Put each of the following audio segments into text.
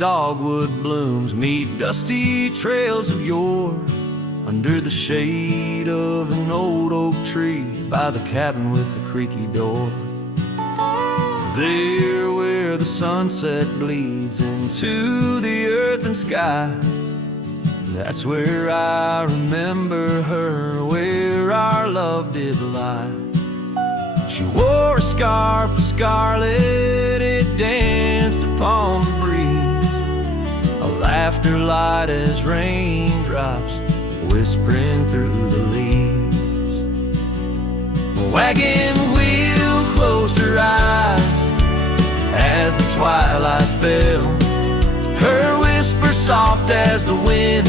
dogwood blooms meet dusty trails of yore, under the shade of an old oak tree by the cabin with the creaky door. There where the sunset bleeds into the earth and sky, that's where I remember her, where our love did lie. She wore a scarf of scarlet, it danced upon the breeze, a laughter light as raindrops whispering through the leaves. A wagon wheel closed her eyes as the twilight fell, her whisper soft as the wind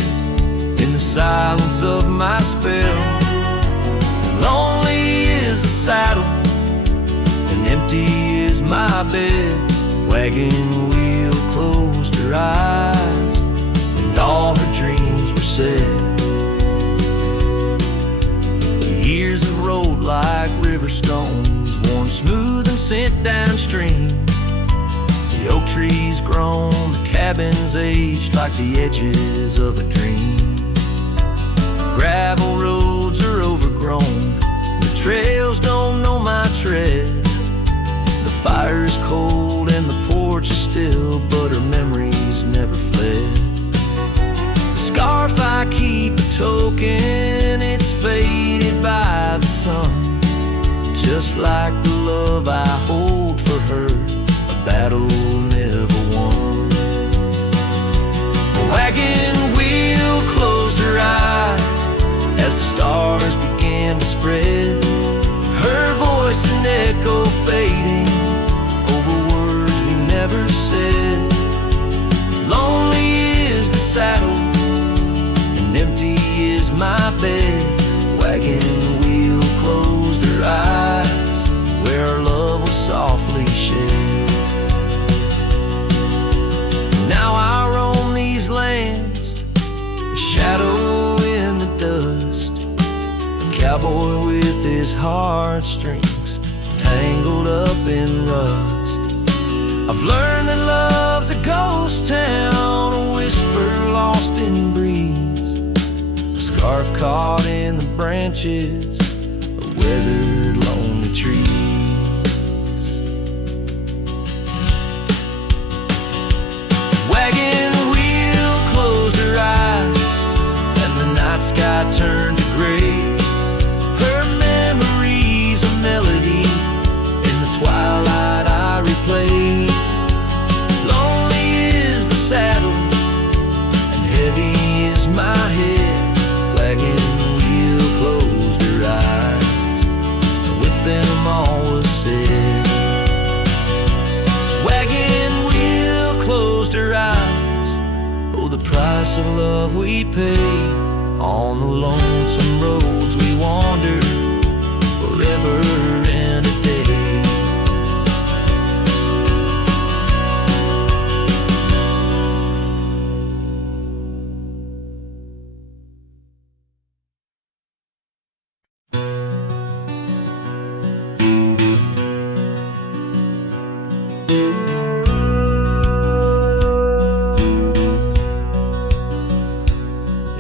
in the silence of my spell. Lonely is the saddle and empty is my bed. Wagon wheel closed her eyes and all her dreams were said. Years have rolled like river stones, worn smooth and sent downstream. The oak trees grown, the cabins aged like the edges of a dream. Gravel roads are overgrown, the trails don't know my tread. The fire is cold and the porch is still, but her memories never fled. The scarf I keep a token, it's faded by the sun, just like the love I hold for her, a battle never won. The wagon wheel closed her eyes as the stars began to spread, her voice an echo fading over words we never said. Lonely is the saddle and empty is my bed. Wagon wheel closed her eyes where our love was softly shared. Now I roam these lands, a shadow in the dust, a cowboy with his heartstrings tangled up in rust. I've learned that love's a ghost town, a whisper lost in breeze, a scarf caught in the branches of weathered lonely trees. Wagon wheel closed her eyes and the night sky turned to gray, her memories a melody in the twilight I replay. Lonely is the saddle and heavy is my head. Wagon wheel closed her eyes and with them all was said. Wagon wheel closed her eyes, oh the price of love we pay, on the lonesome roads we wander forever and a day.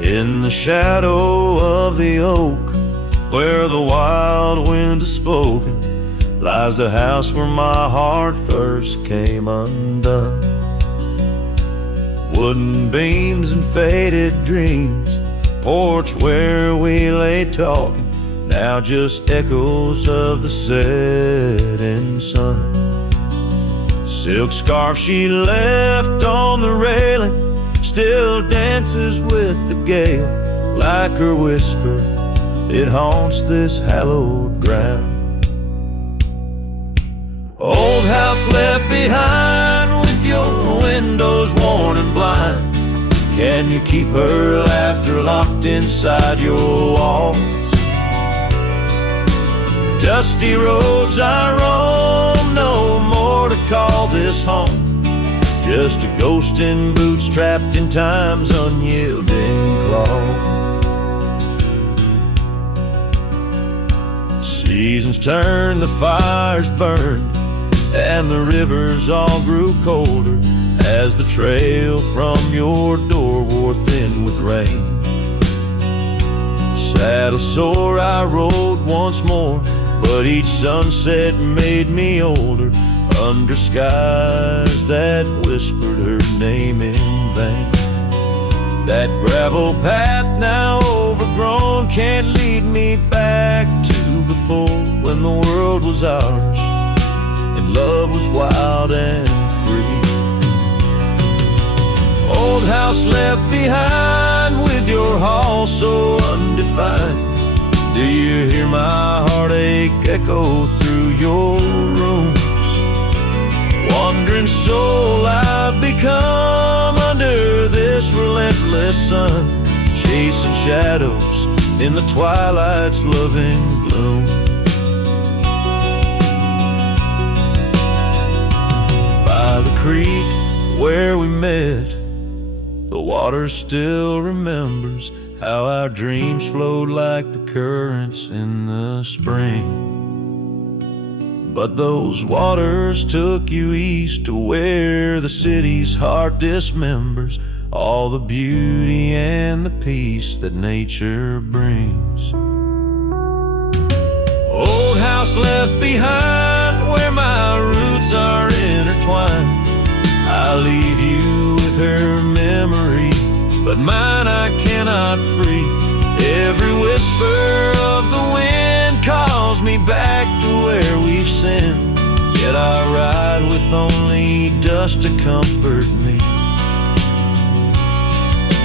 In the shadow of the oak, where the wild wind has spoken, lies the house where my heart first came undone. Wooden beams and faded dreams, porch where we lay talking, now just echoes of the setting sun. Silk scarf she left on the railing still dances with the gale, like her whisper, it haunts this hallowed ground. Old house left behind with your windows worn and blind, can you keep her laughter locked inside your walls? Dusty roads I roam, no more to call this home, just a ghost in boots trapped in time's unyielding claw. Seasons turn, the fires burn, and the rivers all grew colder as the trail from your door wore thin with rain. Saddle sore I rode once more, but each sunset made me older, under skies that whispered her name in vain. That gravel path now overgrown can't lead me back to before, when the world was ours and love was wild and free. Old house left behind with your hall so undefined. Do you hear my heartache echo through your rooms? Wandering soul I've become under this relentless sun, chasing shadows in the twilight's loving gloom. By the creek where we met, the water still remembers how our dreams flowed like the currents in the spring. But those waters took you east to where the city's heart dismembers all the beauty and the peace that nature brings. Old house left behind where my roots are intertwined. I leave you with her memory, but mine I cannot free. Every whisper of the wind calls me back to where we've sinned, yet I ride with only dust to comfort me.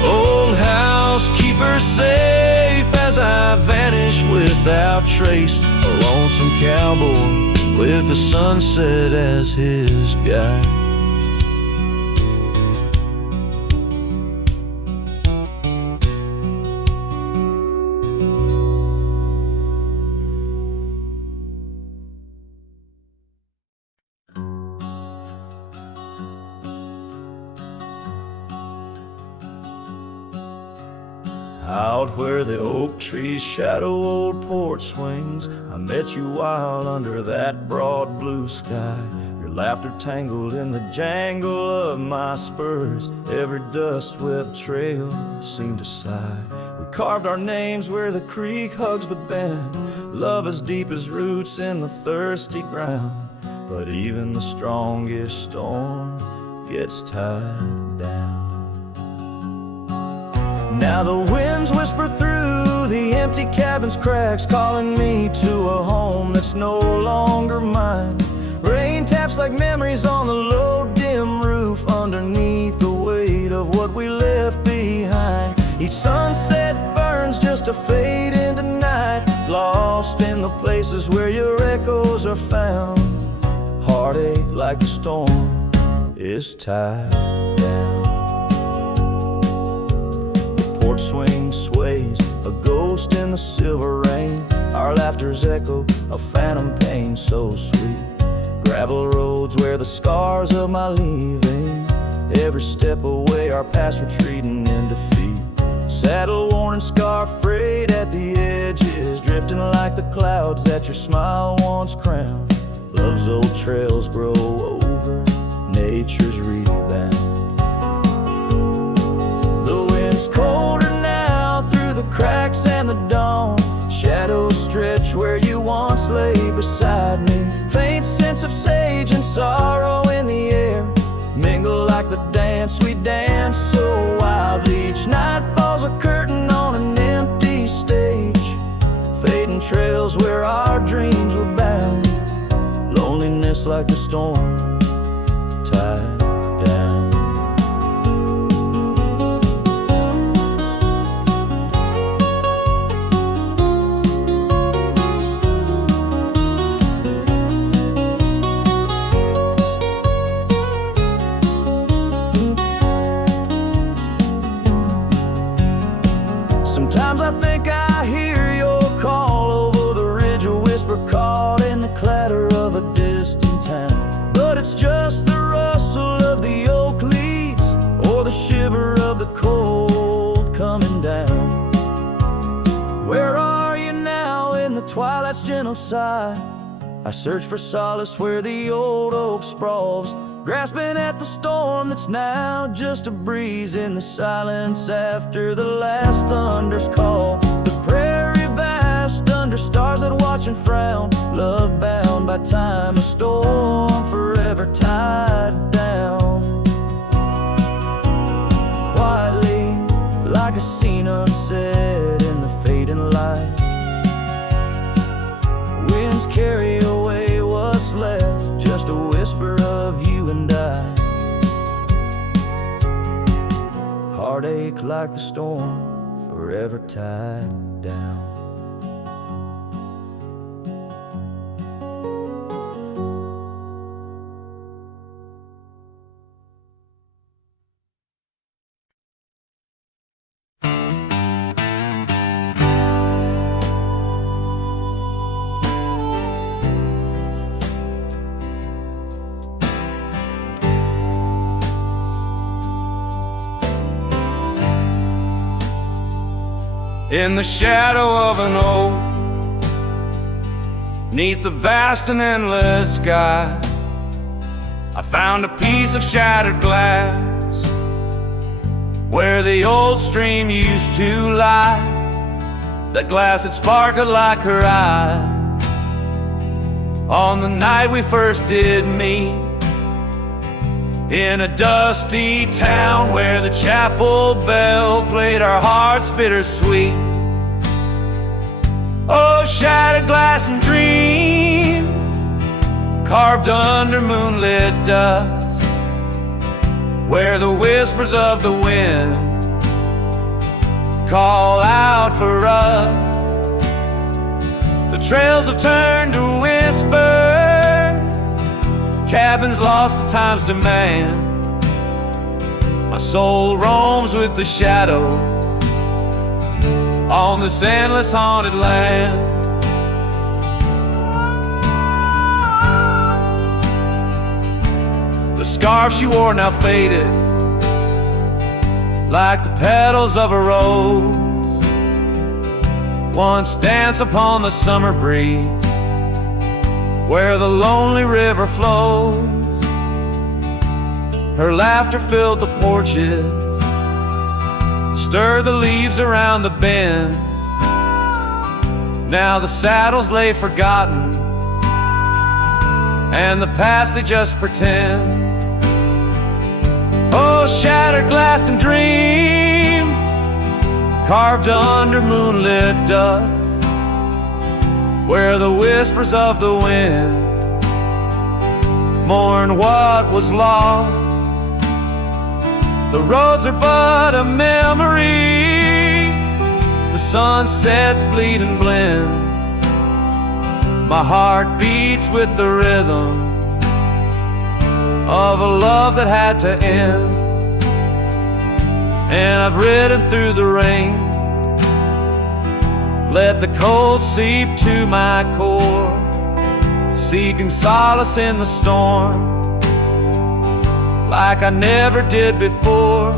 Old house, keep her safe as I vanish without trace, a lonesome cowboy with the sunset as his guide. Out where the oak trees shadow old porch swings, I met you wild under that broad blue sky. Your laughter tangled in the jangle of my spurs. Every dust-swept trail seemed to sigh. We carved our names where the creek hugs the bend, love as deep as roots in the thirsty ground. But even the strongest storm gets tied down. Now the winds whisper through the empty cabin's cracks, calling me to a home that's no longer mine. Rain taps like memories on the low dim roof, underneath the weight of what we left behind. Each sunset burns just to fade into night, lost in the places where your echoes are found. Heartache like the storm is tied down. Porch swing sways, a ghost in the silver rain. Our laughter's echo, a phantom pain so sweet. Gravel roads where the scars of my leaving, every step away our past retreating in defeat. Saddle worn and scar frayed at the edges, drifting like the clouds that your smile once crowned. Love's old trails grow over nature's rebound. The wind's colder now through the cracks and the dawn. Shadows stretch where you once lay beside me. Faint sense of sage and sorrow in the air mingle like the dance we dance so wildly. Each night falls a curtain on an empty stage, fading trails where our dreams were bound. Loneliness like the storm tied down. Sometimes I think I hear your call over the ridge, a whisper caught in the clatter of a distant town. But it's just the rustle of the oak leaves or the shiver of the cold coming down. Where are you now in the twilight's gentle sigh? I search for solace where the old oak sprawls, grasping at the storm that's now just a breeze in the silence after the last thunder's call. The prairie vast under stars that watch and frown, love bound by time, a storm forever tied down. Quietly, like a scene unsaid in the fading light, winds carry away what's left, just a whisper of you and I. Heartache like the storm, forever tied down. In the shadow of an oak, 'neath the vast and endless sky, I found a piece of shattered glass where the old stream used to lie. That glass had sparkled like her eye on the night we first did meet, in a dusty town where the chapel bell played our hearts bittersweet. Oh, shattered glass and dreams carved under moonlit dust, where the whispers of the wind call out for us. The trails have turned to whispers, cabins lost to time's demand. My soul roams with the shadow on this endless haunted land. The scarf she wore now faded, like the petals of a rose once danced upon the summer breeze, where the lonely river flows. Her laughter filled the porches, stirred the leaves around the bend. Now the saddles lay forgotten, and the past they just pretend. Oh, shattered glass and dreams carved under moonlit dust, where the whispers of the wind mourn what was lost. The roads are but a memory, the sunsets bleed and blend. My heart beats with the rhythm of a love that had to end. And I've ridden through the rain, let the cold seep to my core, seeking solace in the storm like I never did before.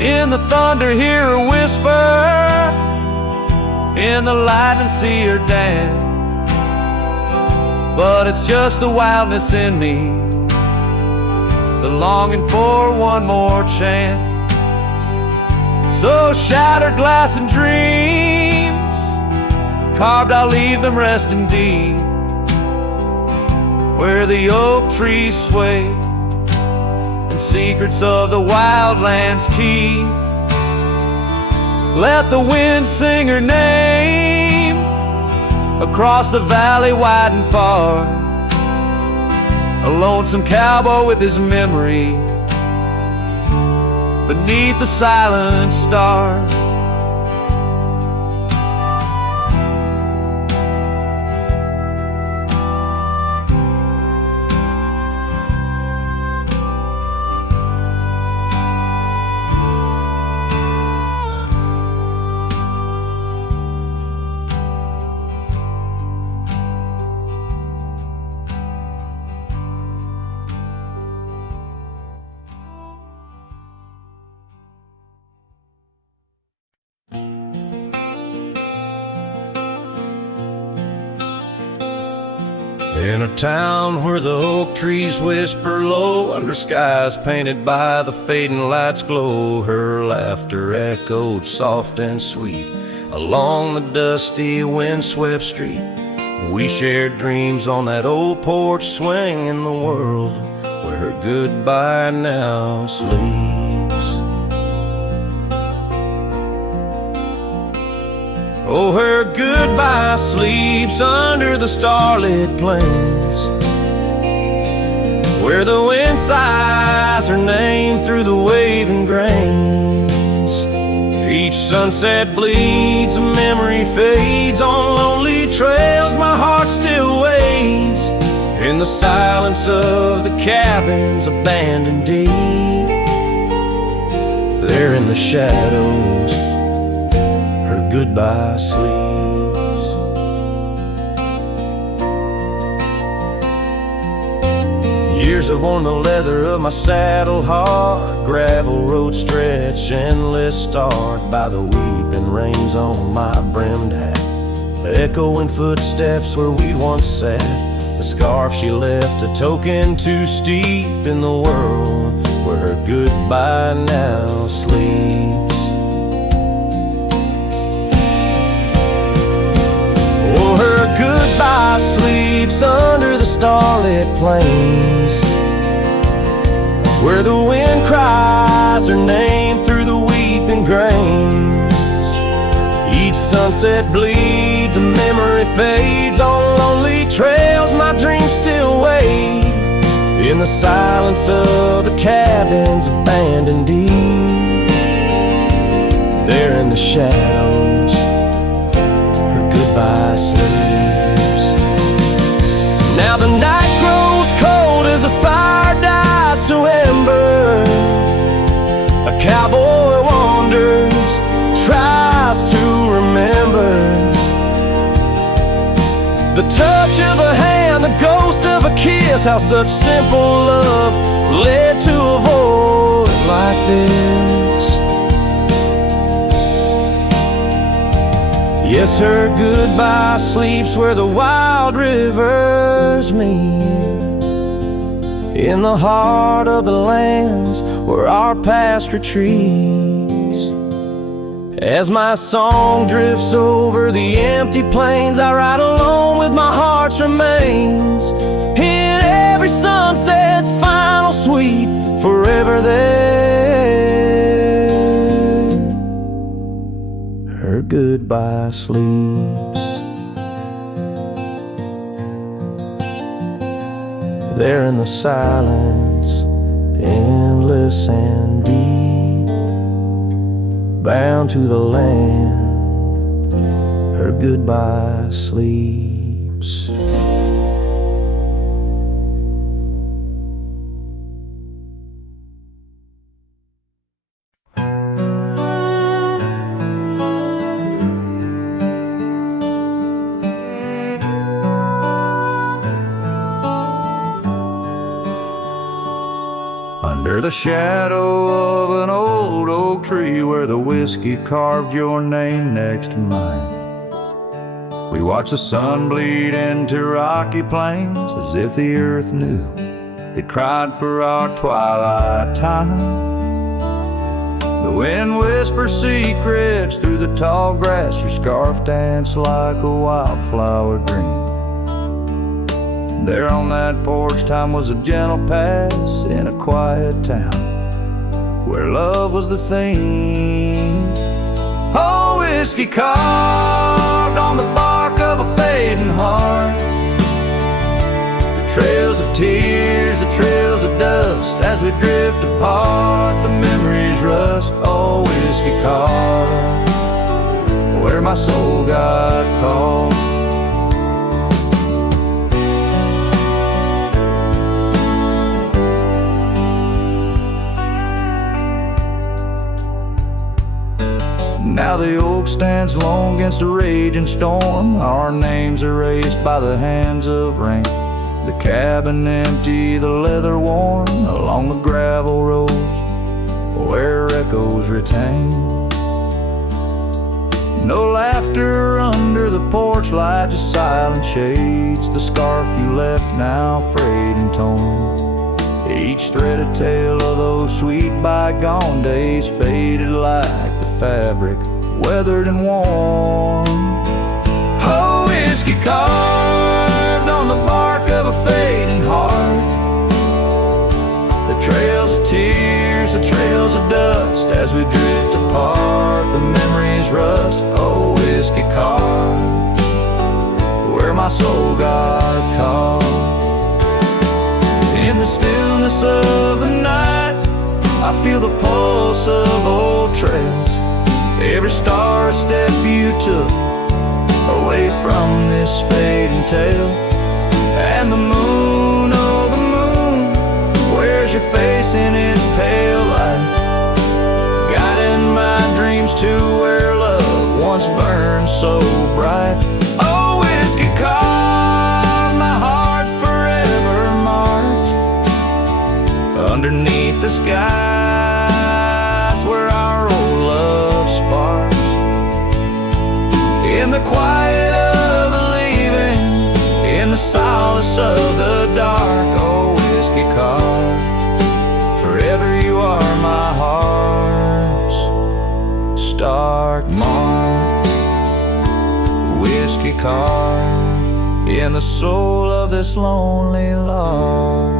In the thunder hear her whisper, in the lightning see her dance. But it's just the wildness in me, the longing for one more chance. So shattered glass and dreams carved, I'll leave them resting deep, where the oak trees sway and secrets of the wildlands keep. Let the wind sing her name across the valley wide and far, a lonesome cowboy with his memory beneath the silent stars. In a town where the oak trees whisper low, under skies painted by the fading light's glow, her laughter echoed soft and sweet along the dusty windswept street. We shared dreams on that old porch swing in the world where her goodbye now sleeps. Oh, her goodbye sleeps under the starlit plains, where the wind sighs her name through the waving grains. Each sunset bleeds, a memory fades on lonely trails. My heart still waits in the silence of the cabins abandoned deep. There in the shadows, her goodbye sleeps. Years have worn the leather of my saddle hard, gravel road stretch endless, starred by the weeping rains on my brimmed hat, echoing footsteps where we once sat. The scarf she left a token too steep in the world where her goodbye now sleeps. Oh, her goodbye sleeps under the starlit plains, where the wind cries her name through the weeping grains. Each sunset bleeds, a memory fades on lonely trails. My dreams still wait in the silence of the cabins abandoned deep. There in the shadows, her goodbye sleeps. Now the night grows cold as the fire dies to ember. A cowboy wanders, tries to remember the touch of a hand, the ghost of a kiss, how such simple love led to a void like this. Yes, her goodbye sleeps where the wild rivers meet, in the heart of the lands where our past retreats. As my song drifts over the empty plains, I ride alone with my heart's remains, in every sunset's final sweep, forever there. Her goodbye sleeps. There in the silence, endless and deep, bound to the land, her goodbye sleeps. Under the shadow of an old oak tree, where the whiskey carved your name next to mine, we watched the sun bleed into rocky plains, as if the earth knew it cried for our twilight time. The wind whispers secrets through the tall grass, your scarf danced like a wildflower dream. There on that porch, time was a gentle pass in a quiet town where love was the theme. Oh, whiskey carved on the bark of a fading heart, the trails of tears, the trails of dust, as we drift apart, the memories rust. Oh, whiskey carved where my soul got caught. Now the oak stands lone against a raging storm, our names erased by the hands of rain. The cabin empty, the leather worn, along the gravel roads where echoes retain. No laughter under the porch light, just silent shades. The scarf you left now frayed and torn, each thread a tale of those sweet bygone days, faded like the fabric, weathered and worn. Oh, whiskey carved on the bark of a fading heart, the trails of tears, the trails of dust, as we drift apart, the memories rust. Oh, whiskey carved where my soul got caught. In the stillness of the night, I feel the pulse of old trails, every star a step you took away from this fading tale. And the moon, oh the moon, wears your face in its pale light, guiding my dreams to where love once burned so bright. Oh, whiskey carved my heart forever marked underneath the skies where our old love sparks. In the quiet of the leaving, in the solace of the dark, oh, whiskey carved, forever you are my heart's stark mark. Whiskey carved in the soul of this lonely lark.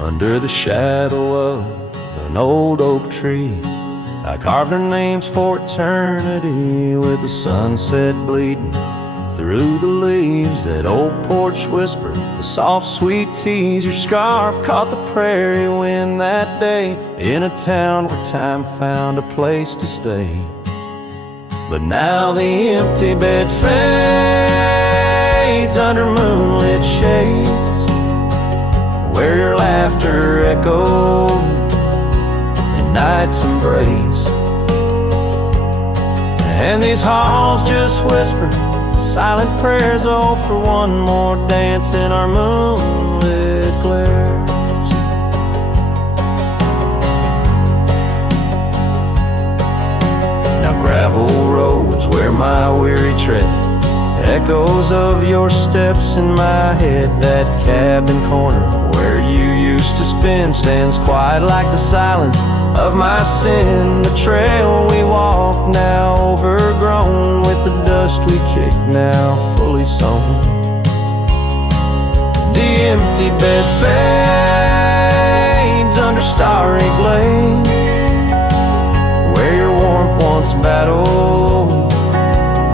Under the shadow of an old oak tree, I carved our names for eternity, with the sunset bleeding through the leaves. That old porch whisper, the soft sweet tease. Your scarf caught the prairie wind that day, in a town where time found a place to stay. But now the empty bed fades under moonlit shades, where your laughter echoed in night's embrace. And these halls just whisper silent prayers, oh, for one more dance in our moonlit glares. Now gravel roads where my weary tread, echoes of your steps in my head. That cabin corner where you used to spend stands quiet like the silence of my sin. The trail we walk now overgrown, with the dust we kick now fully sown. The empty bed fades under starry glades, where your warmth once battled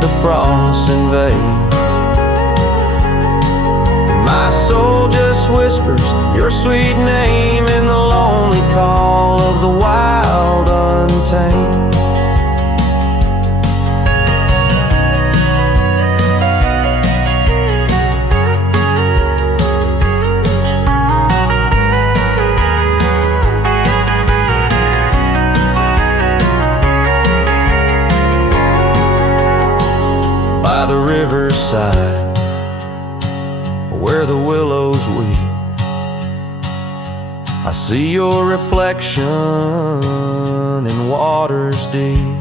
the frost invades. My soul just whispers your sweet name in the lonely call of the wild untamed. By the riverside, where the willows weep, I see your reflection in waters deep.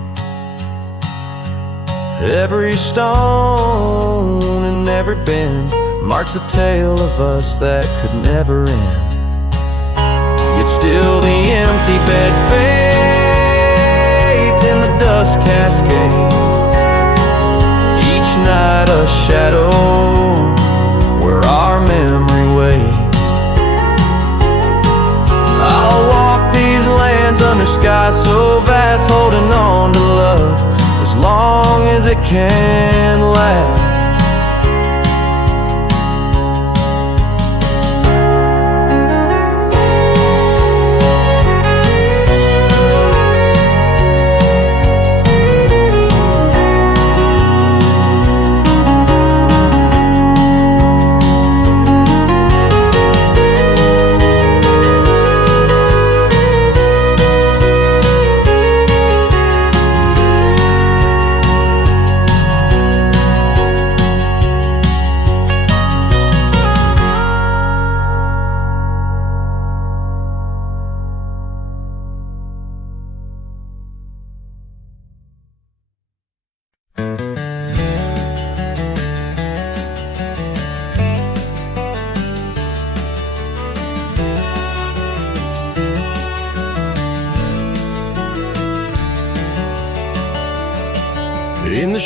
Every stone and every bend marks the tale of us that could never end. Yet still the empty bed fades in the dust cascades, each night a shadow where our memory waits. I'll walk these lands under skies so vast, holding on to love as long as it can last.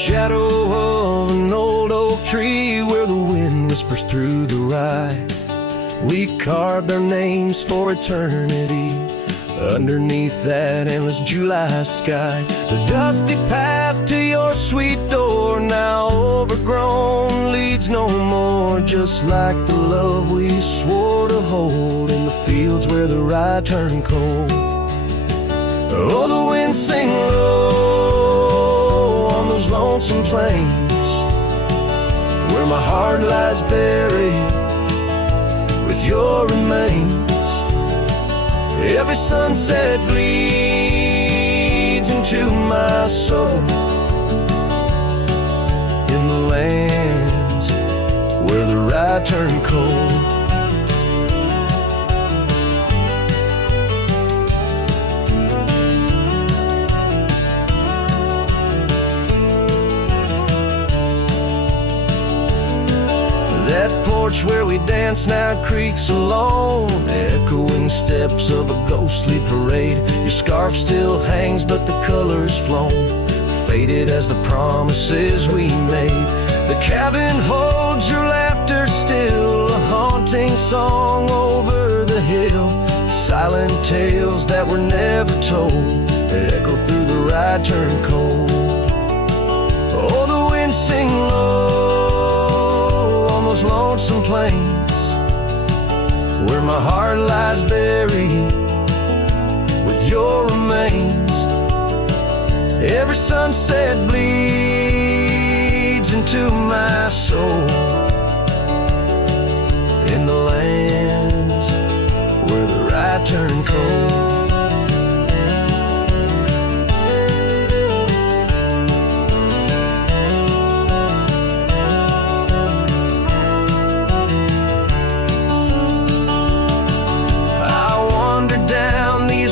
shadow of an old oak tree where the wind whispers through the rye. We carved our names for eternity underneath that endless July sky. The dusty path to your sweet door, now overgrown, leads no more, just like the love we swore to hold in the fields where the rye turned cold. Oh, the wind sing low on those lonesome plains where my heart lies buried with your remains. Every sunset bleeds into my soul in the lands where the rye turned cold. That porch where we dance now creaks alone, echoing steps of a ghostly parade. Your scarf still hangs but the color's flown, faded as the promises we made. The cabin holds your laughter still, a haunting song over the hill. Silent tales that were never told echo through the rye turned cold. Oh, the wind sing low those lonesome plains where my heart lies buried with your remains. Every sunset bleeds into my soul in the lands where the rye turned cold.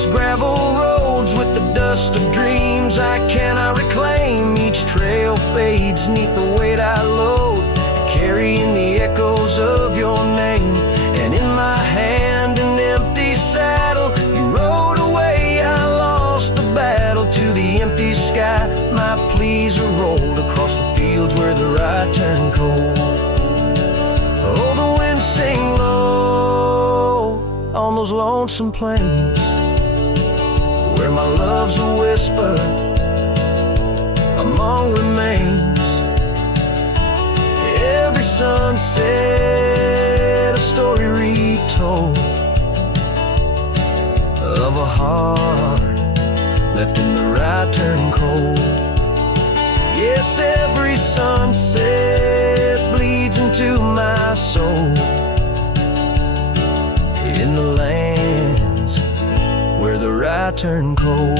Gravel roads with the dust of dreams I cannot reclaim. Each trail fades neath the weight I load, carrying the echoes of your name. And in my hand an empty saddle, you rode away, I lost the battle. To the empty sky my pleas are rolled across the fields where the rye turned cold. Oh, the wind sing low on those lonesome plains where my love's a whisper among remains. Every sunset a story retold of a heart left in the rye turned cold. Yes, every sunset bleeds into my soul in the lands where the rye turned cold.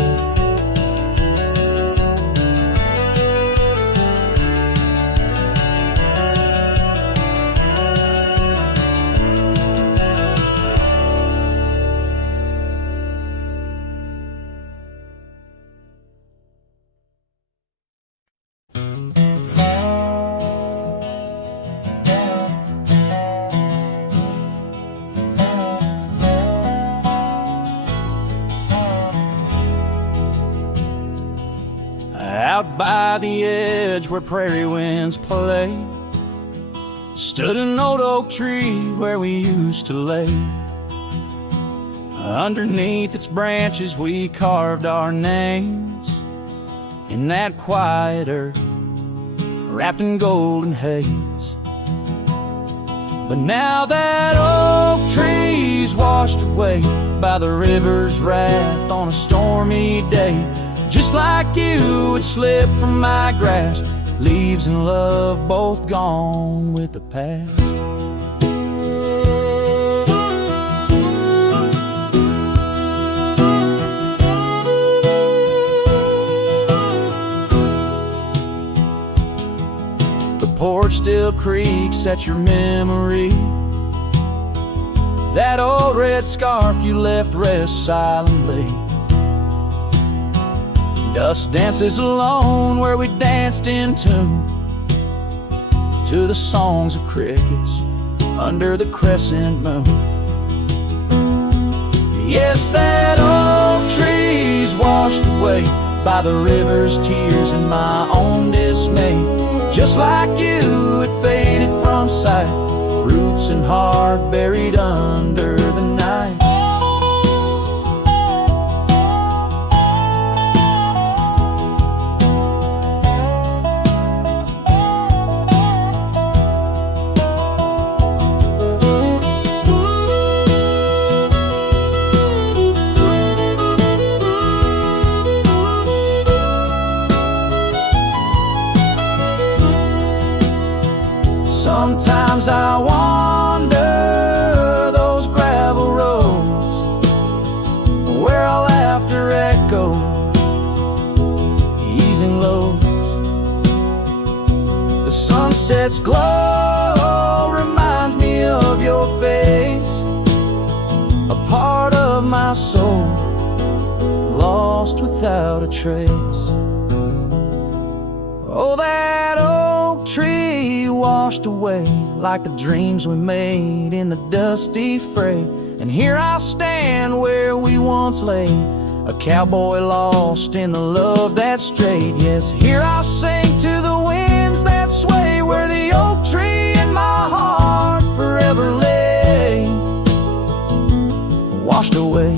Out by the edge where prairie winds play stood an old oak tree where we used to lay. Underneath its branches we carved our names in that quiet earth wrapped in golden haze. But now that oak tree's washed away by the river's wrath on a stormy day. Just like you, it slipped from my grasp, leaves and love both gone with the past. The porch still creaks at your memory. That old red scarf you left rests silently. Dust dances alone where we danced in tune to the songs of crickets under the crescent moon. Yes, that oak tree's washed away by the river's tears and my own dismay. Just like you, it faded from sight, roots and heart buried under the night. Sometimes I wander those gravel roads where our laughter echoes, easing lows. The sunset's glow reminds me of your face, a part of my soul lost without a trace. Oh, that oak tree washed away like the dreams we made in the dusty fray. And here I stand where we once lay, a cowboy lost in the love that strayed. Yes, here I sing to the winds that sway, where the oak tree in my heart forever lay, washed away.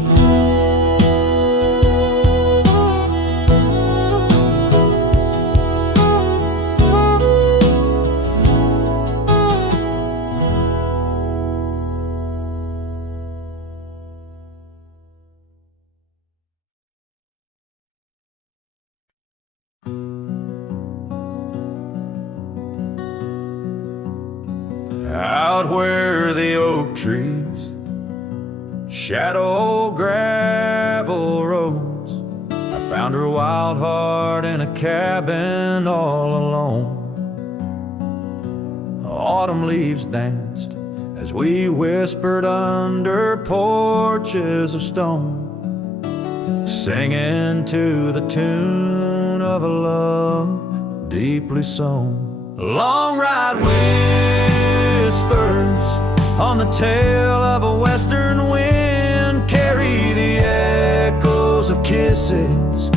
Out where the oak trees shadow gravel roads, I found her wild heart in a cabin all alone. Autumn leaves danced as we whispered under porches of stone, singing to the tune of a love deeply sown. Long ride whispers on the tail of a western wind carry the echoes of kisses,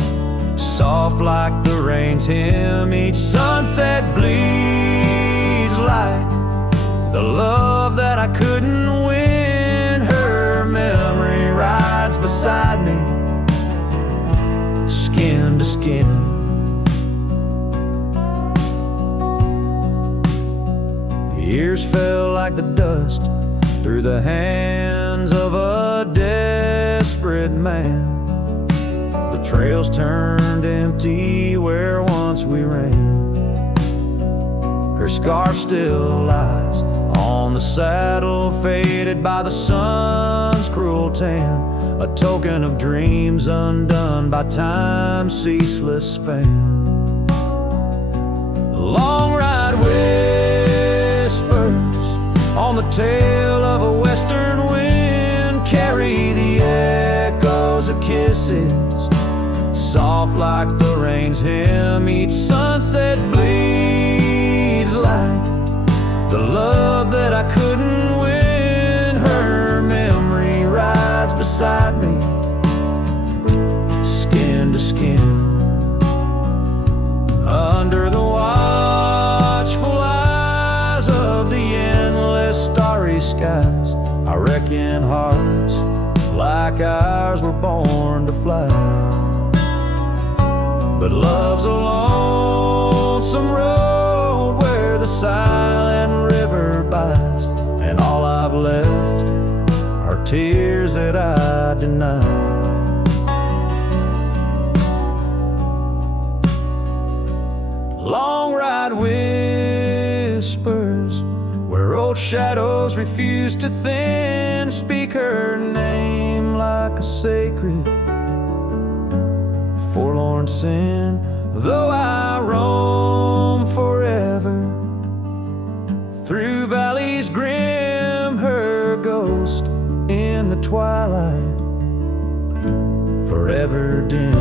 soft like the rain's hymn. Each sunset bleeds like the love that I couldn't win. Her memory rides beside me, skin to skin. Years fell like the dust through the hands of a desperate man. The trails turned empty where once we ran. Her scarf still lies on the saddle, faded by the sun's cruel tan, a token of dreams undone by time's ceaseless span. Long ride whispers on the tail of a western wind carry the echoes of kisses, soft like the rain's hymn. Each sunset bleeds like the love that I couldn't win. Her memory rides beside me, skin to skin. Under the watchful eyes of the endless starry skies, I reckon hearts like ours were born to fly. But love's a lonesome road where the silent river bites, and all I've left are tears that I deny. Long ride whispers where old shadows refuse to thin, speak her name like a sacred forlorn sin. Though I roam forever through valleys grim, her ghost in the twilight forever dim.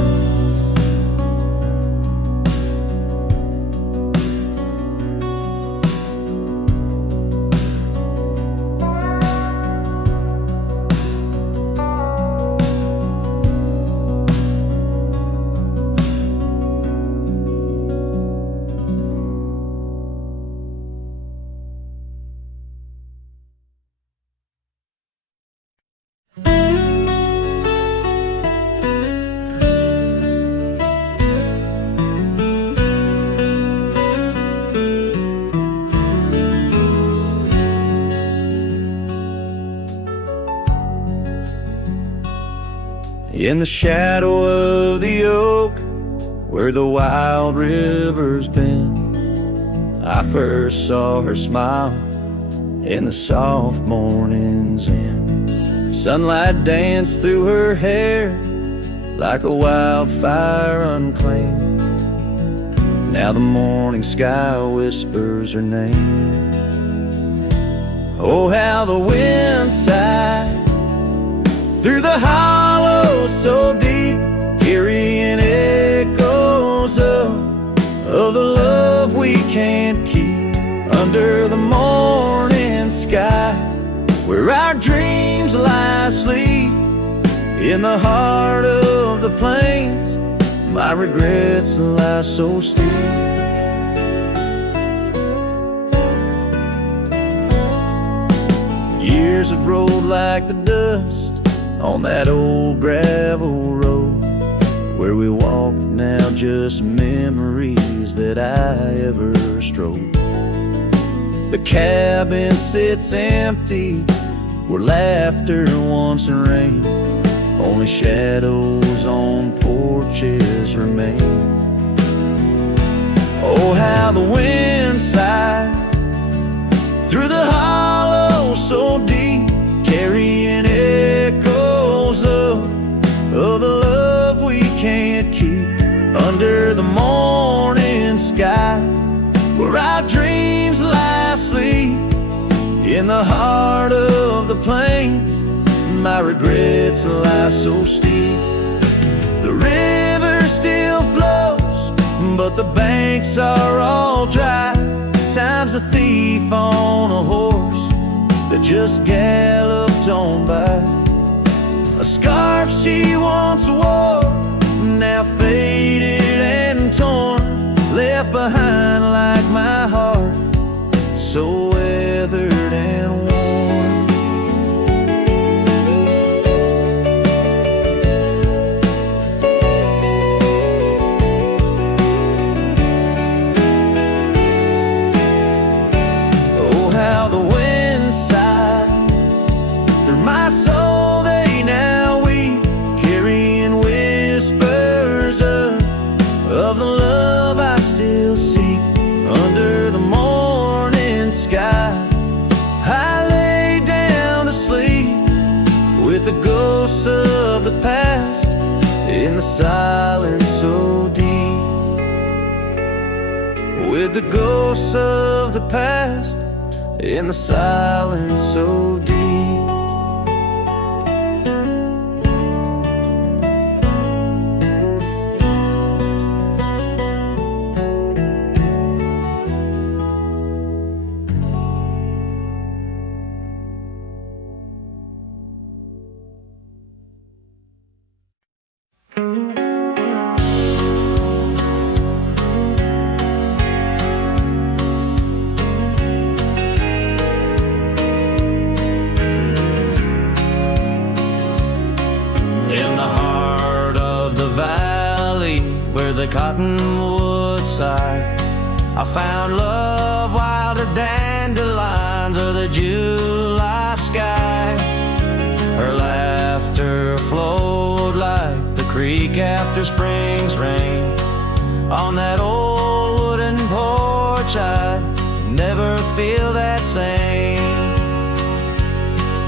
In the shadow of the oak, where the wild river's been, I first saw her smile in the soft morning's end. Sunlight danced through her hair like a wildfire unclaimed. Now the morning sky whispers her name. Oh, how the wind sighed through the hollow so deep, carrying echoes of the love we can't keep. Under the morning sky, where our dreams lie asleep, in the heart of the plains, my regrets lie so steep. Years have rolled like the dust on that old gravel road, where we walk now, just memories that I ever strode. The cabin sits empty where laughter once rained, only shadows on porches remain. Oh, how the wind sighed through the hollow so deep, carrying echoes of the love we can't keep. Under the morning sky, where our dreams lie asleep, in the heart of the plains, my regrets lie so steep. The river still flows, but the banks are all dry. Time's a thief on a horse that just galloped on by. A scarf she once wore, now faded and torn, left behind like my heart, so weathered and worn. Oh, how the wind sighed through my soul, they now weep, carrying whispers of the love I still seek. Under the morning sky, I lay down to sleep with the ghosts of the past in the silence so deep. With the ghosts of the past in the silence so deep. Cottonwood side, I found love while the dandelions of the July sky. Her laughter flowed like the creek after spring's rain. On that old wooden porch, I'd never feel that same.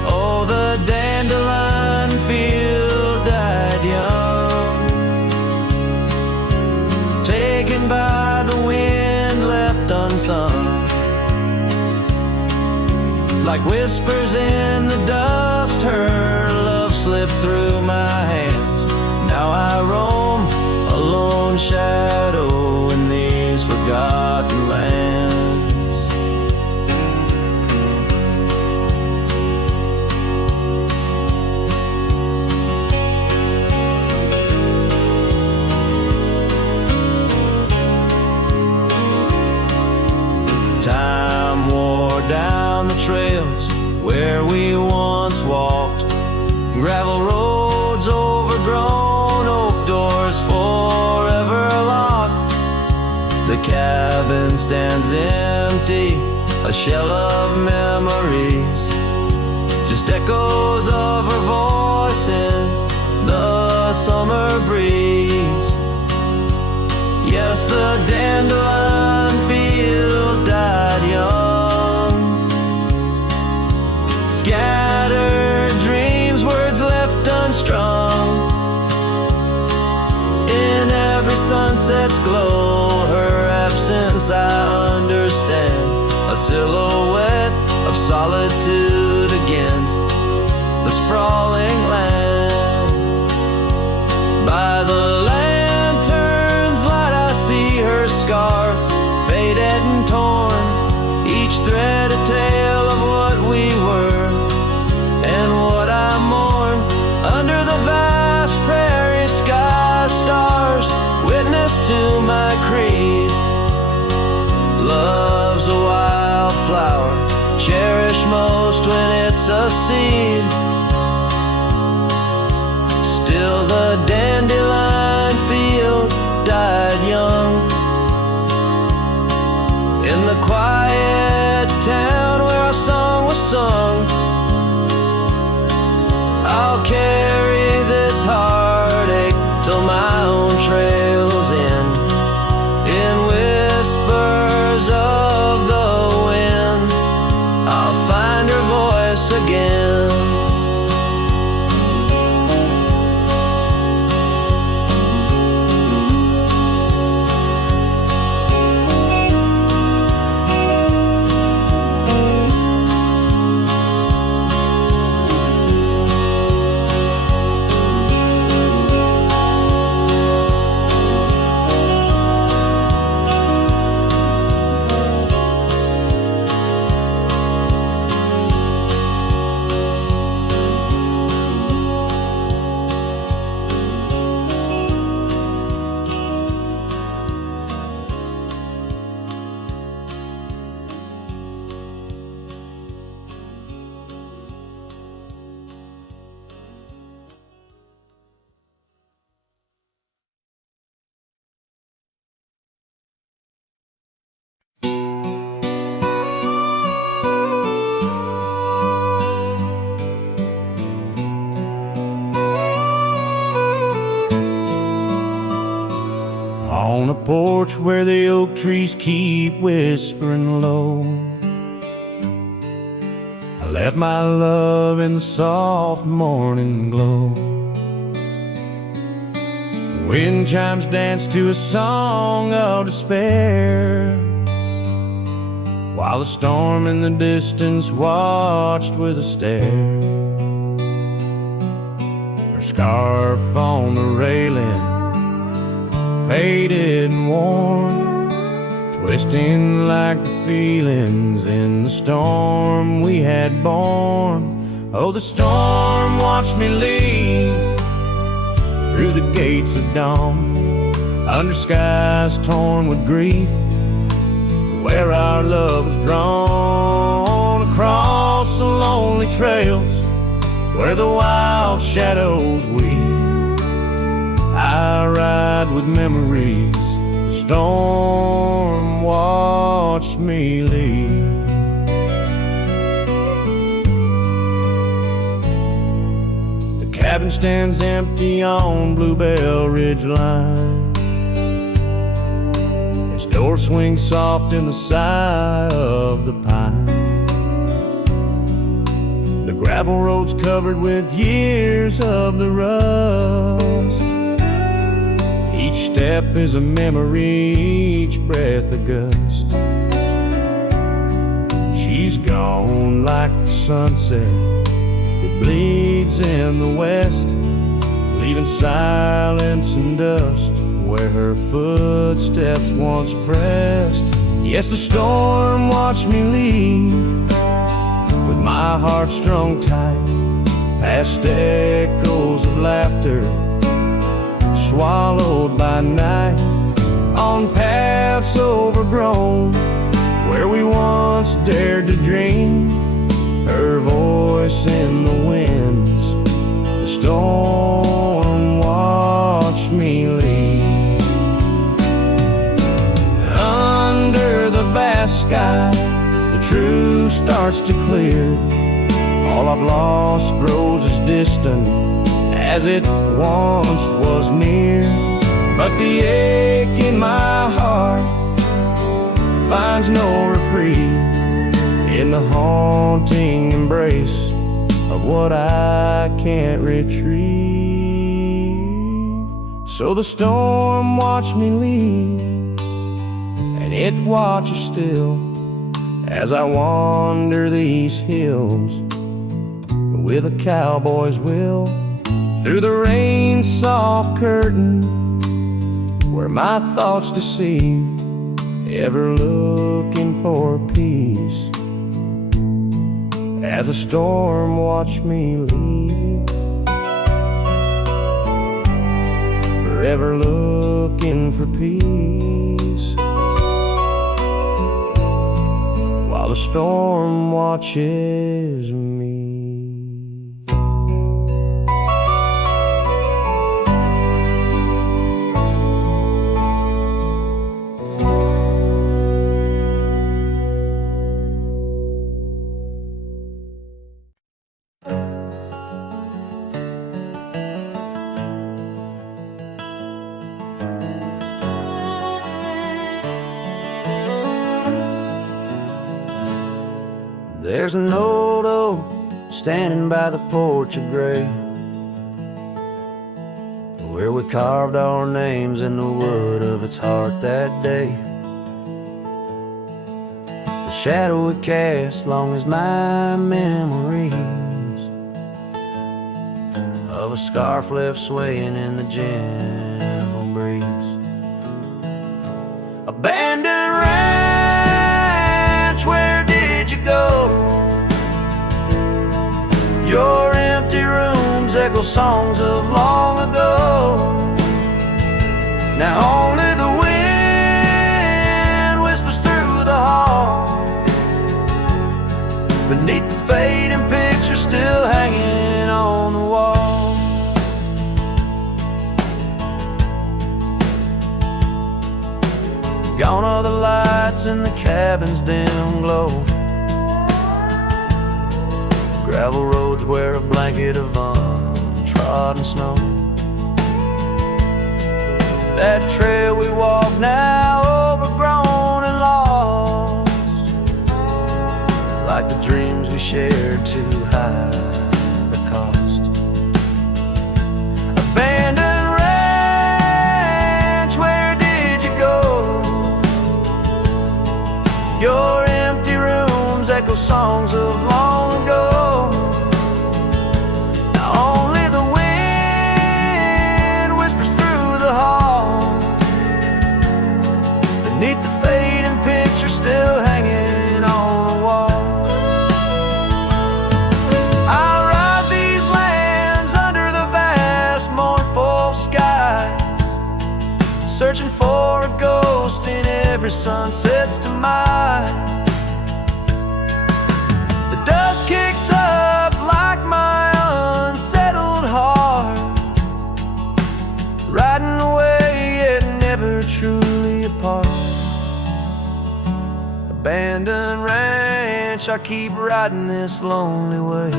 Oh, the dandelion field died young, taken by the wind, left unsung. Like whispers in the dust, her love slipped through my hands. Now I roam a lone shadow in these forgotten lands. Time wore down the trails where we once walked, gravel roads overgrown, oak doors forever locked. The cabin stands empty, a shell of memories, just echoes of her voice in the a summer breeze. Yes, the dandelion field died young. Scattered dreams, words left unstrung. In every sunset's glow, her absence I understand. A silhouette of solitude against the sprawling land. By the lantern's light I see her scarf, faded and torn, each thread a tale of what we were and what I mourn. Under the vast prairie sky, stars witness to my creed. Love's a wildflower, cherished most when it's a seed. Still the dandelion field died young. In the quiet town where our song was sung, I'll carry this heartache till my own trails end. In whispers of the wind, I'll find her voice again. On a porch where the oak trees keep whispering low, I left my love in the soft morning glow. Wind chimes dance to a song of despair, while the storm in the distance watched with a stare. Her scarf on the railing, faded and worn, twisting like the feelings in the storm we had borne. Oh, the storm watched me leave through the gates of dawn, under skies torn with grief, where our love was drawn. Across the lonely trails where the wild shadows weave, I ride with memories. The storm watched me leave. The cabin stands empty on Bluebell Ridge line. Its door swings soft in the sigh of the pine. The gravel road's covered with years of the rust. Each step is a memory, each breath a gust. She's gone like the sunset that bleeds in the west, leaving silence and dust where her footsteps once pressed. Yes, the storm watched me leave with my heart strung tight, past echoes of laughter swallowed by night, on paths overgrown where we once dared to dream. Her voice in the winds, the storm watched me leave. Under the vast sky, the truth starts to clear. All I've lost grows as distant as it once was near. But the ache in my heart finds no reprieve in the haunting embrace of what I can't retrieve. So the storm watched me leave, and it watches still as I wander these hills with a cowboy's will, through the rain's soft curtain where my thoughts deceive, ever looking for peace as a storm watched me leave, forever looking for peace while the storm watches me. There's an old oak standing by the porch of gray, where we carved our names in the wood of its heart that day. The shadow it casts long as my memories of a scarf left swaying in the gentle breeze. Abandoned ranch, where did you go? Your empty rooms echo songs of long ago. Now only the wind whispers through the hall, beneath the fading picture still hanging on the wall. Gone are the lights in the cabin's dim glow. Gravel roads wear a blanket of untrodden snow. That trail we walk now overgrown and lost, like the dreams we shared too high the cost. Abandoned ranch, where did you go? Your empty rooms echo songs of long ago. Beneath the fading picture still hanging on the wall. I ride these lands under the vast mournful skies, searching for a ghost in every sunset's demise. The dust kicks up like my unsettled heart, riding away yet never truly apart. Abandoned ranch, I keep riding this lonely way,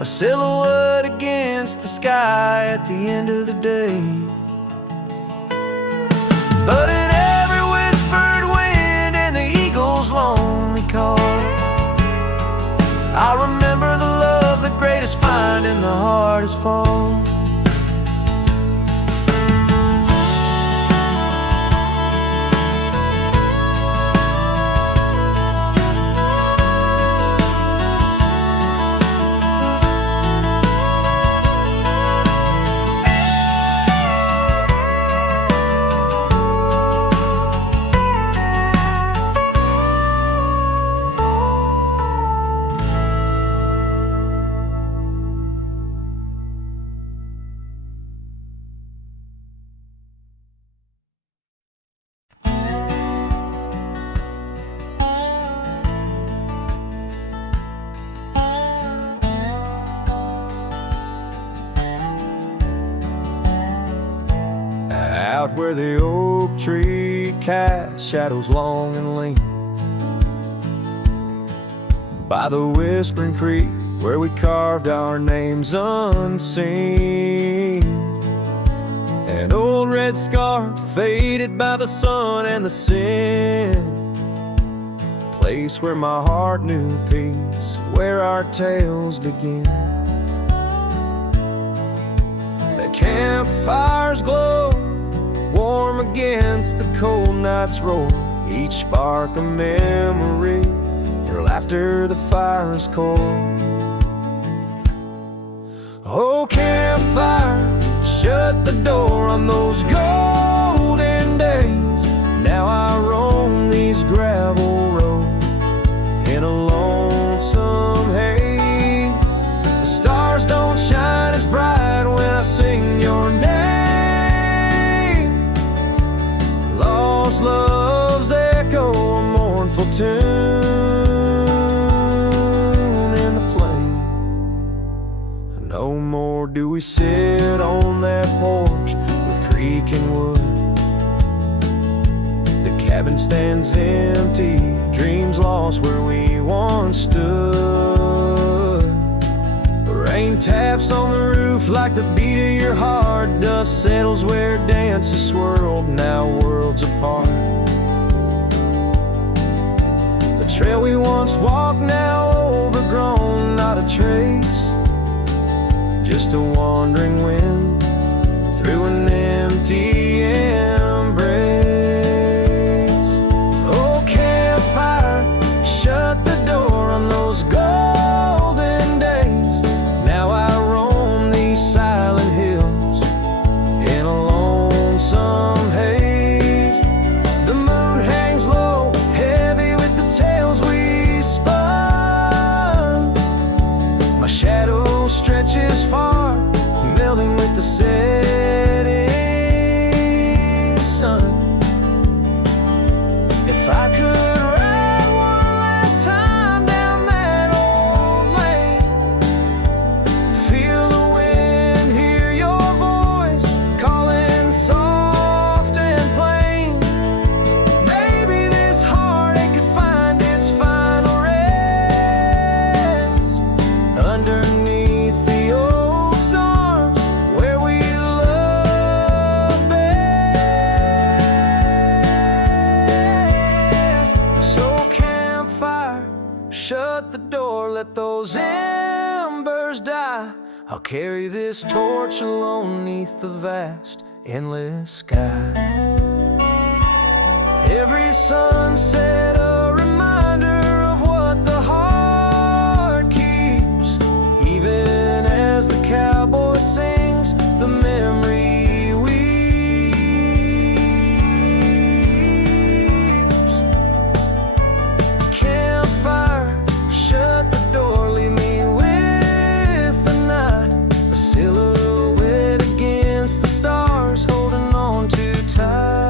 a silhouette against the sky at the end of the day. But in every whispered wind and the eagle's lonely call, I remember the love the greatest find in the hardest fall. Out where the oak tree casts shadows long and lean, by the whispering creek where we carved our names unseen. An old red scarf faded by the sun and the sin. Place where my heart knew peace, where our tales begin. The campfire's glow, warm against the cold night's roar. Each spark a memory, your laughter the fire's core. Oh, campfire, shut the door on those golden days. Now I roam these gravel roads in a lonesome haze. The stars don't shine as bright when I sing your name. Lost love's echo, a mournful tune in the flame. No more do we sit on that porch with creaking wood. The cabin stands empty, dreams lost where we once stood. The rain taps on the roof like the beat of your heart. Dust settles where dances swirled, now worlds apart. The trail we once walked, now overgrown, not a trace. Just a wandering wind through an empty embrace. Oh, campfire, shut the door on those golden days. Now I roam these silent hills in a lonesome haze. The moon hangs low, heavy with the tales we spun. My shadow stretches far, melting with the setting sun. If I could ride one last time down that old lane, feel the wind, hear your voice calling soft and plain. Maybe this heartache could find its final rest underneath the oak's arms where we love best. So campfire, shut the door, let those embers die. I'll carry this torch alone neath the vast, endless sky. Every sunset a reminder of what the heart keeps. Even as the cowboy sings, the memory weeps. Campfire, shut the door, leave me with the night. A silhouette against the stars, holding on too tight.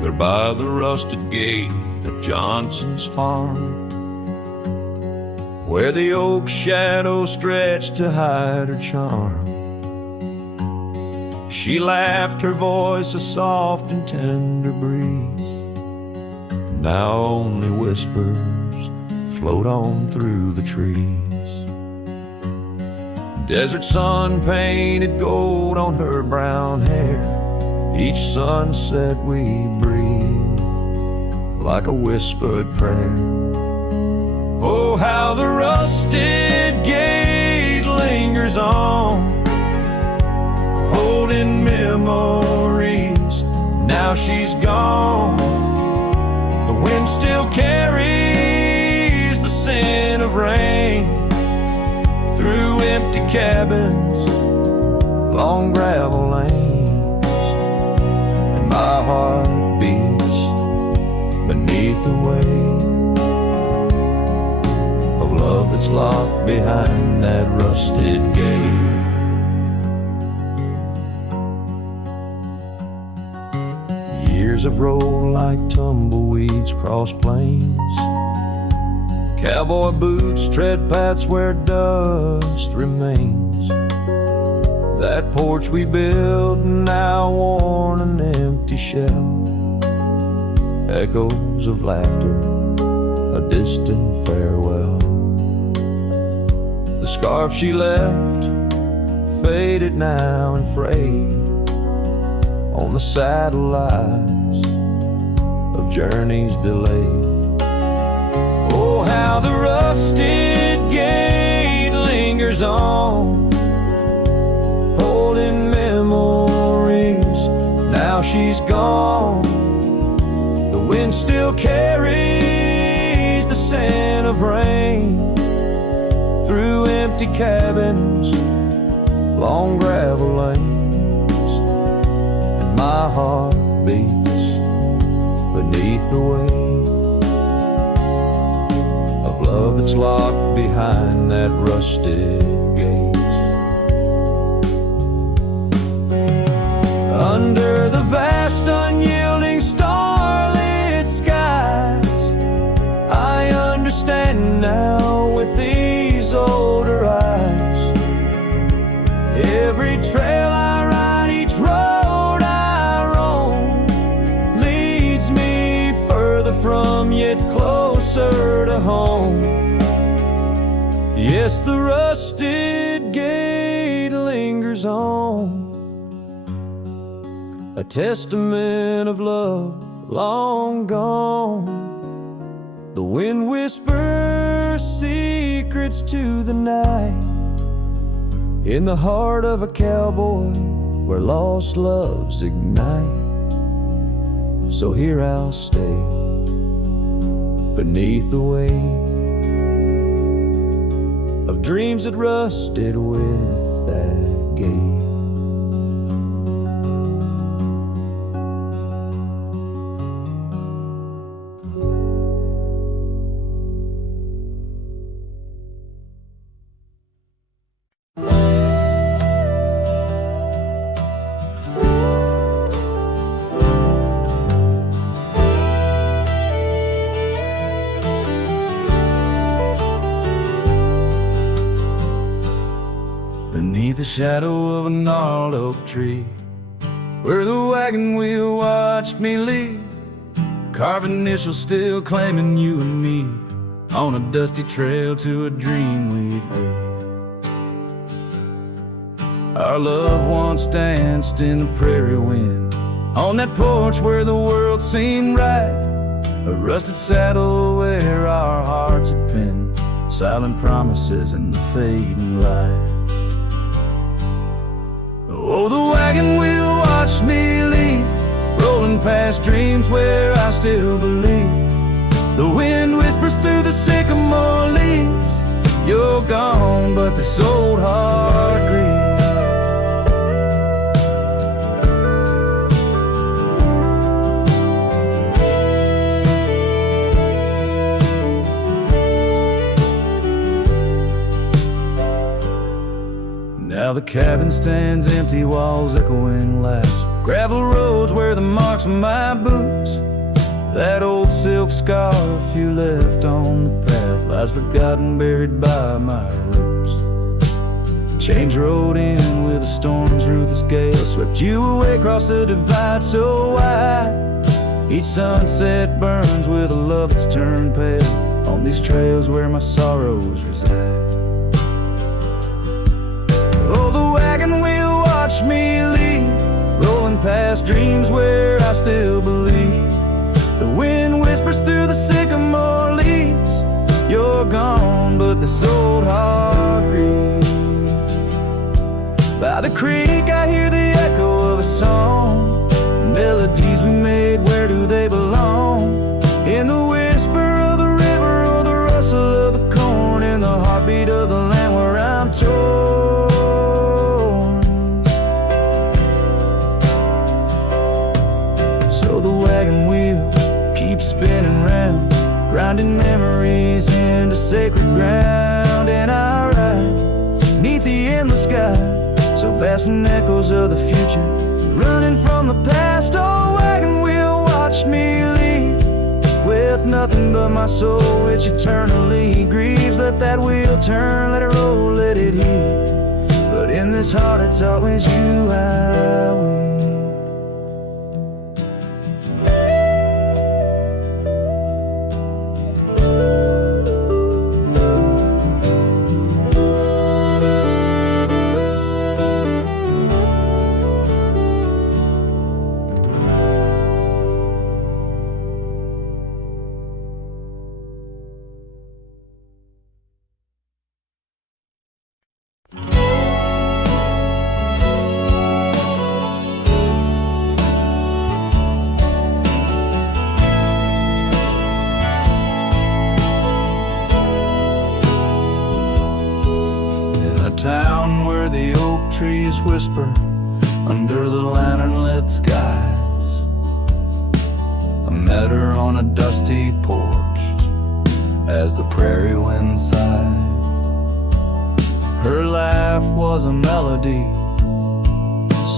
There by the rusted gate of Johnson's farm, where the oak shadow stretched to hide her charm. She laughed, her voice a soft and tender breeze. Now only whispers float on through the trees. Desert sun painted gold on her brown hair. Each sunset we breathe like a whispered prayer. Oh, how the rusted gate lingers on, holding memories. Now she's gone. The wind still carries the scent of rain through empty cabins, long gravel lanes, and my heart beats beneath the weight of love that's locked behind that rusted gate. Years have rolled like tumbleweeds across plains, Cowboy boots tread paths where dust remains. That porch we built, now worn an empty shell. Echoes of laughter, a distant farewell. The scarf she left, faded now and frayed, on the saddle lies of journeys delayed. Oh, how the rusted gate lingers on, holding memories. Now she's gone. The wind still carries the scent of rain through empty cabins, long gravel lanes, and my heart beats beneath the weight of love that's locked behind that rusted gate. Under the vast unyielding starlit skies, I understand now with these older eyes. Every trail I ride, each road I roam, leads me further from, yet closer to home. Yes, the rusted gate lingers on, a testament of love long gone. The wind whispers secrets to the night, in the heart of a cowboy where lost loves ignite. So here I'll stay beneath the weight of dreams that rusted with that gate. Beneath the shadow of a gnarled oak tree, where the wagon wheel watched me leave, carved initials still claiming you and me, on a dusty trail to a dream we'd be. Our love once danced in the prairie wind, on that porch where the world seemed right, a rusted saddle where our hearts had pinned silent promises in the fading light. Oh, the wagon wheel watched me lead, rolling past dreams where I still believe. The wind whispers through the sycamore leaves, you're gone, but this old heart grieves. Now the cabin stands empty, walls echoing laughs, gravel roads where the marks of my boots, that old silk scarf you left on the path lies forgotten, buried by my roots. Chains rode in with the storm's ruthless gale, swept you away across the divide so wide. Each sunset burns with a love that's turned pale, on these trails where my sorrows reside. Oh, the wagon wheel watched me lead, rolling past dreams where I still believe. The wind whispers through the sycamore leaves, you're gone, but this old heart grieves. By the creek I hear the echo of a song, melodies we made, where do they belong? In the whisper of the river or the rustle of the corn, in the heartbeat of the land where I'm torn. So the wagon wheel keeps spinning round, grinding memories into sacred ground, and I ride neath the endless sky, so vast and echoes of the future, running from the past. Oh, wagon wheel watch me lead, with left nothing but my soul, which eternally grieves. Let that wheel turn, let it roll, let it heal. But in this heart it's always you I will. Town where the oak trees whisper under the lantern-lit skies. I met her on a dusty porch as the prairie wind sighed. Her laugh was a melody,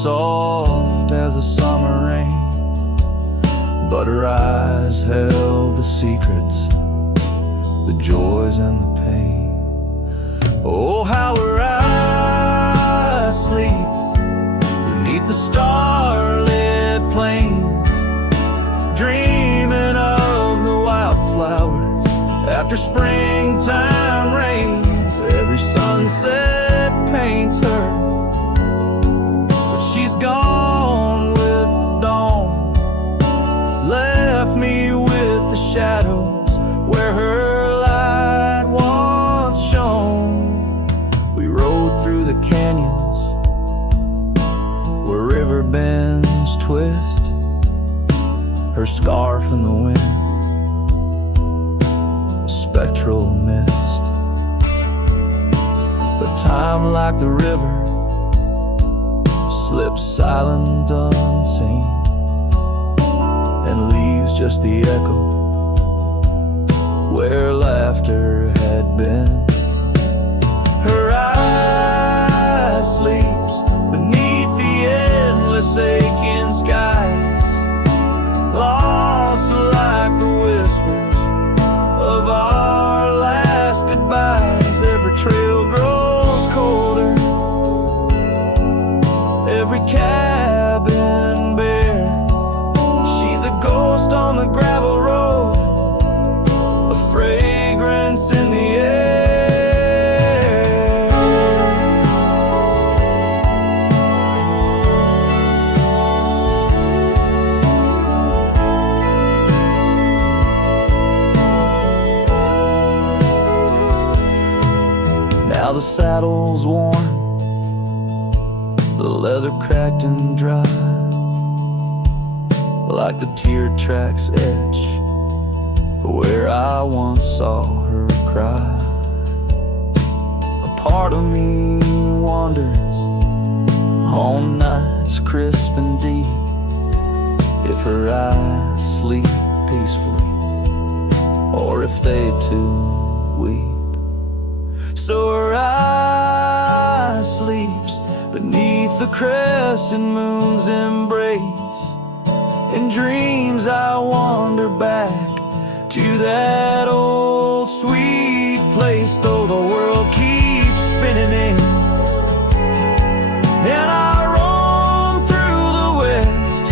soft as a summer rain, but her eyes held the secrets, the joys and the pain. Oh, how her eyes sleeps beneath the starlit plains, dreaming of the wildflowers after springtime rains. Every sunset paints her, but she's gone with the dawn, left me with the shadows where her light once shone. Canyons where river bends twist, her scarf in the wind, a spectral mist. But time, like the river, slips silent unseen and leaves just the echo where laughter had been. Her eyes sleeps beneath the endless aching skies, lost like the whispers of our last goodbyes. Every trail grows colder, every cabin bare. She's a ghost on the gravel road, a fragrance in the air. Now the saddle's worn, the leather cracked and dry, like the tear tracks etch where I once saw her cry. A part of me wanders on nights crisp and deep, if her eyes sleep peacefully or if they too weep. So her eyes sleeps beneath the crescent moon's embrace. In dreams I wander back to that old sweet place, though the world keeps spinning in and I roam through the west.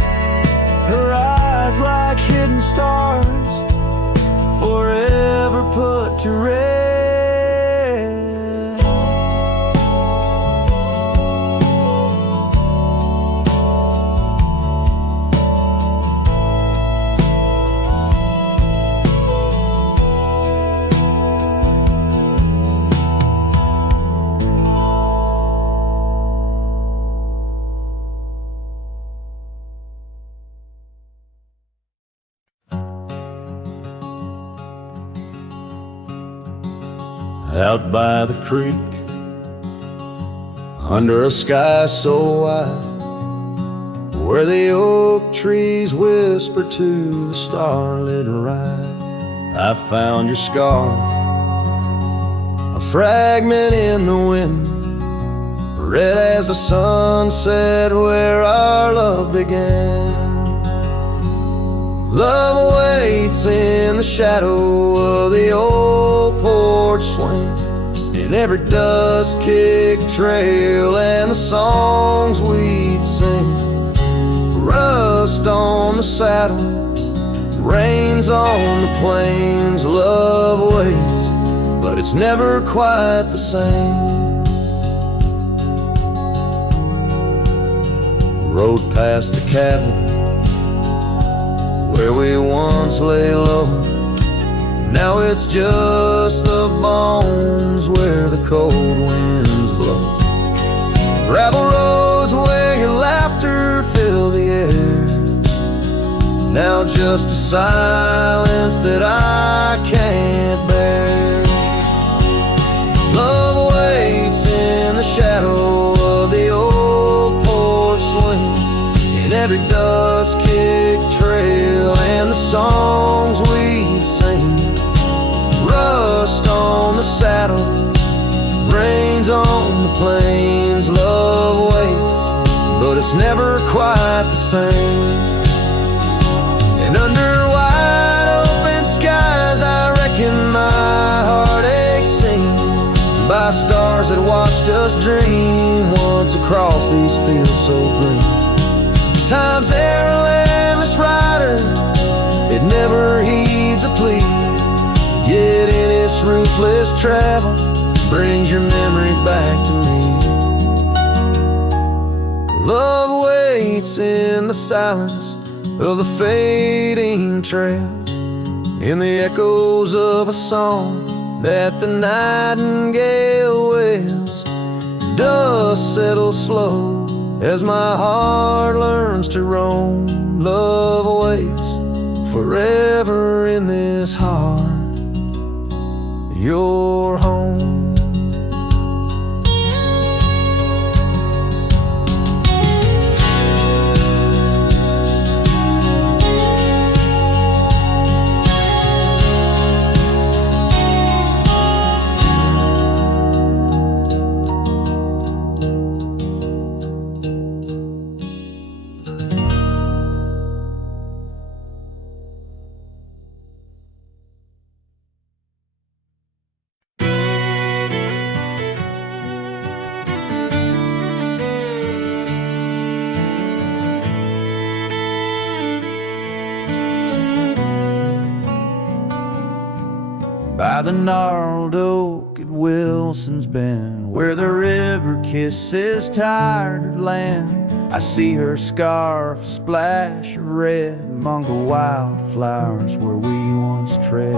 Her eyes like hidden stars, forever put to rest. Out by the creek, under a sky so wide, where the oak trees whisper to the starlit ride, I found your scarf, a fragment in the wind, red as the sunset where our love began. Love waits in the the shadow of the old porch swing, in every dust-kicked trail and the songs we'd sing. Rust on the saddle, rains on the plains, love waits, but it's never quite the same. Rode past the cabin where we once lay low. Now it's just the bones where the cold winds blow. Gravel roads where your laughter filled the air. Now just a silence that I can't bear. Love waits in the shadow of the old porch swing, in every dust-kicked trail and the songs we sing. Rust on the saddle, rains on the plains, love waits, but it's never quite the same. And under wide open skies, I reckon my heartache seen by stars that watched us dream once across these fields so green. Time's their landless rider, it never heeds a plea, yet in its ruthless travel brings your memory back to me. Love waits in the silence of the fading trails, in the echoes of a song that the nightingale wails. Dust settles slow as my heart learns to roam. Love waits forever in this heart, your home. By the gnarled oak at Wilson's Bend, where the river kisses tired land, I see her scarf splash of red among the wildflowers where we once tread.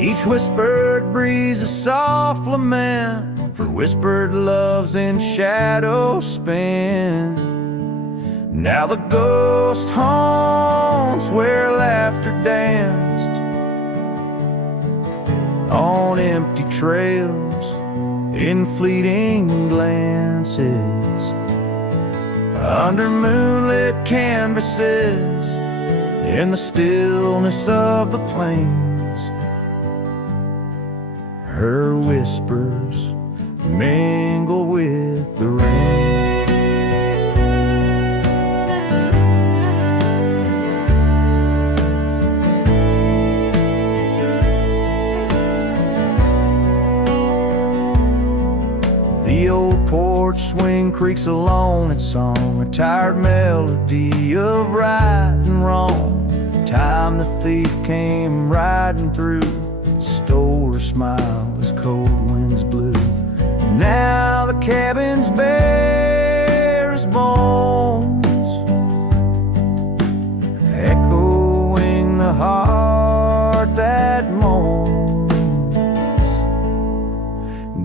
Each whispered breeze a soft lament for whispered loves in shadow spent. Now the ghost haunts where laughter danced on empty trails, in fleeting glances, under moonlit canvases, in the stillness of the plains. Her whispers mingle with the rain. The old porch swing creaks along its song, a tired melody of right and wrong. Time the thief came riding through, stole her smile as cold winds blew. Now the cabin's bare as bones, echoing the heart that moans.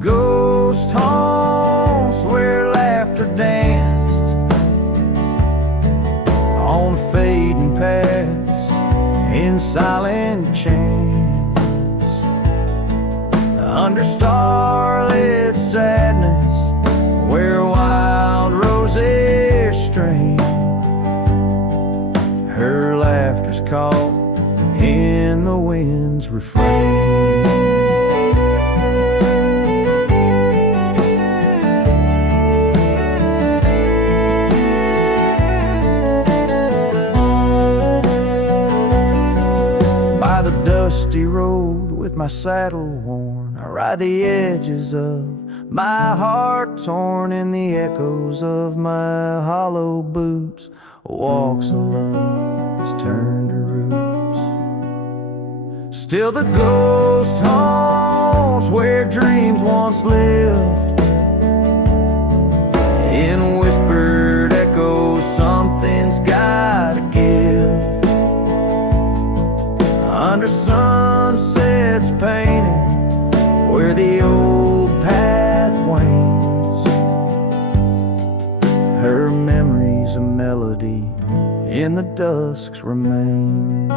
Ghost haunts where laughter danced on fading paths in silent chants, under starlit sadness where wild roses strain. Her laughter's caught in the wind's refrain. dusty road with my saddle worn. I ride the edges of my heart torn in the echoes of my hollow boots. Walks of love that's turned to roots. Still the ghost haunts where dreams once lived. In whispered echoes, something's gotta give. Under sunsets painted where the old path wanes. Her memory's a melody in the dusk's remains.